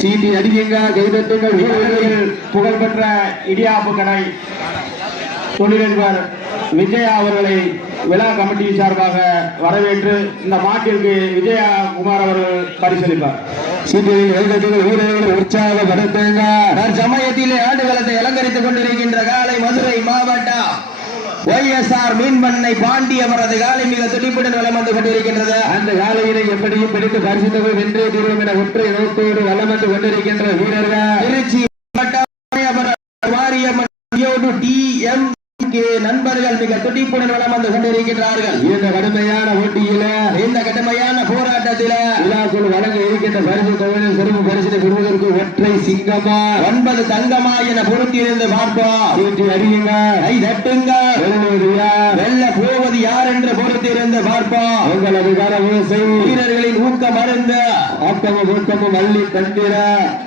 சீட்டி அடிக்குங்க கைதட்டுங்கள் புகழ்பெற்ற இடியாப்பு கடை. தொழிலதிபர் விஜயா அவர்களை விழா கமிட்டி சார்பாக வரவேற்று இந்த மாட்டிற்கு விஜயா குமார் அவர்கள் பரிசளிப்பார். உற்சாகப்படுத்துங்க சமயத்திலே ஆடுகளத்தை அலங்கரித்துக் கொண்டிருக்கின்ற காலை மதுரை மாவட்டம் ஒய்எஸ்ஆர் மீன்பண்ணை பாண்டி அவரது காலை மிக துடிப்புடன் வலம் வந்து கொண்டிருக்கின்றது. அந்த காலையினை எப்படியும் பிடித்து பரிசுத்தவை வென்றே தீர்வோம் என ஒற்றை நோக்கோடு வலம் வந்து கொண்டிருக்கின்ற வீரர்கள். திருச்சி நண்பர்கள் மிக துடிப்புடன் வலம் வந்து கொண்டிருக்கின்றார்கள். இந்த கடுமையான போட்டியில இந்த கடுமையான போராட்டத்தில விழாக்குள் வழங்க இருக்கின்ற பரிசு தொகையை சிறப்பு பரிசினை பெறுவதற்கு ஒற்றை சிங்கமா? ஒன்பது தங்கமா என பொறுத்திருந்து பார்ப்போம். அடியுங்க கை தட்டுங்க பொறுத்திருந்து பார்ப்போம் உங்களது கரவோசை வீரர்களின் ஊக்கம் அருந்து ஆக்கமும் ஊக்கமும் அள்ளி தந்திர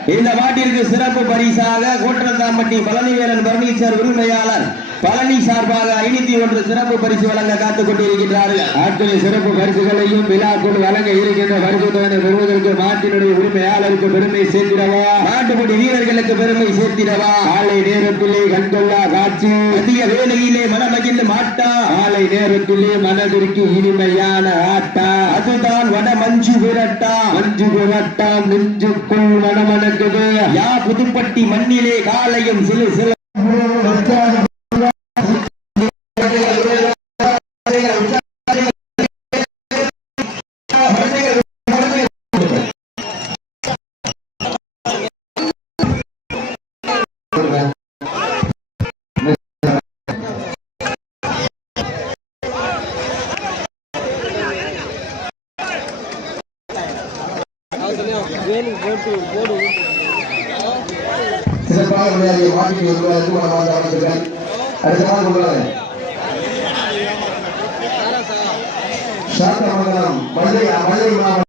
இந்த மாட்டிற்கு சிறப்பு பரிசாக கோட்டரத்தாம்பட்டி பழனிவேலன் பர்னிச்சர் உரிமையாளர் பழனி சார்பாக ஐநூத்தி ஒன்று சிறப்பு பரிசு வழங்க காத்துக் கொண்டிருக்கிறார்கள் அத்தனை சிறப்பு பரிசுகளையும் விழாக்குள் வழங்க இருக்கின்ற பரிசு தொகையை பெறுவதற்கு மாட்டினுடைய உரிமையாளருக்கு பெருமை சேர்த்திடவா? நாட்டுப்படி வீரர்களுக்கு பெருமை சேர்த்திடவா? காலை நேரத்திலே கண்கொள்ளா காட்சி. மதிய வேலையிலே மனமகிழ்ந்து மாட்டா? காலை நேரத்திலே மனதிற்கு இனிமையான ஆட்டா. அதுதான் வட மஞ்சு விரட்டா. மஞ்சு புரட்டாம் நெஞ்சுக்குள் மனமணக்குது யா புதுப்பட்டி மண்ணிலே காலையும் சிலு சில சிறப்பாக விளையாடிய மாட்டிக்கு வருவதற்கு மதுரை மதுரை மாவட்டம்.